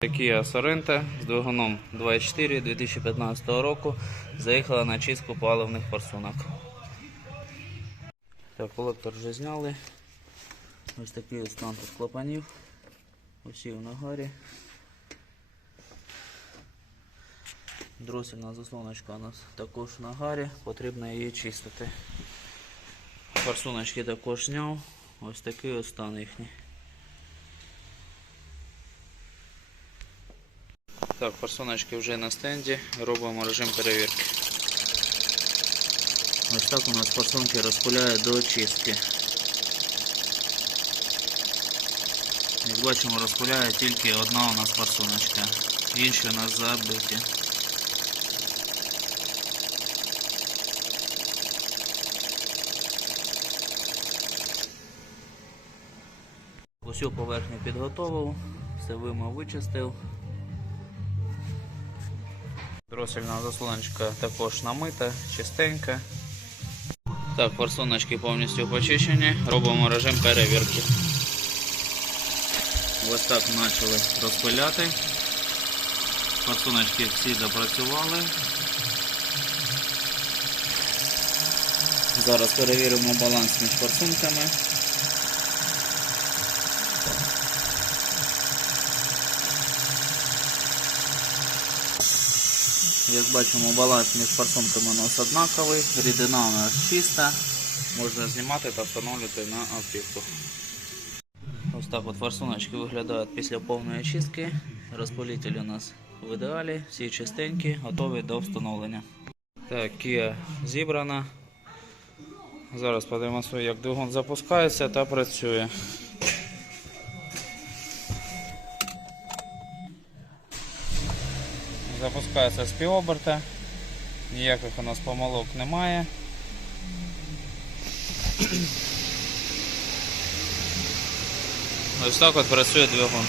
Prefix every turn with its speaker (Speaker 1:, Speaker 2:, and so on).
Speaker 1: Kia Sorento з двигуном 2.4 2015 року заїхала на чистку паливних форсунок. Так, колектор вже зняли. Ось такий стан тут клапанів. Усі в нагарі. Дросільна заслоночка у нас також в нагарі, потрібно її чистити. Форсуночки також зняв. Ось такий ось стан їхній. Так, форсуночки вже на стенді, робимо режим перевірки. Ось так у нас форсунки розпиляють до очистки. Як бачимо, розпиляє тільки одна у нас форсуночка. Інші у нас забиті. Усю поверхню підготовив, все вимив, вичистив. Дросельна заслоночка також намита, чистенька. Так, форсуночки повністю почищені. Робимо режим перевірки. Ось так почали розпиляти. Форсуночки всі запрацювали. Зараз перевіримо баланс між форсунками. Як бачимо, баланс між форсунками у нас однаковий, рідина у нас чиста. Можна знімати та встановлювати на автівку. Ось так от форсуночки виглядають після повної чистки. Розпилитель у нас в ідеалі, всі чистенькі, готові до встановлення. Так, Kia зібрана. Зараз продемонструю, як двигун запускається та працює. Запускається з півоберта. Ніяких у нас помилок немає. Ось так от працює двигун.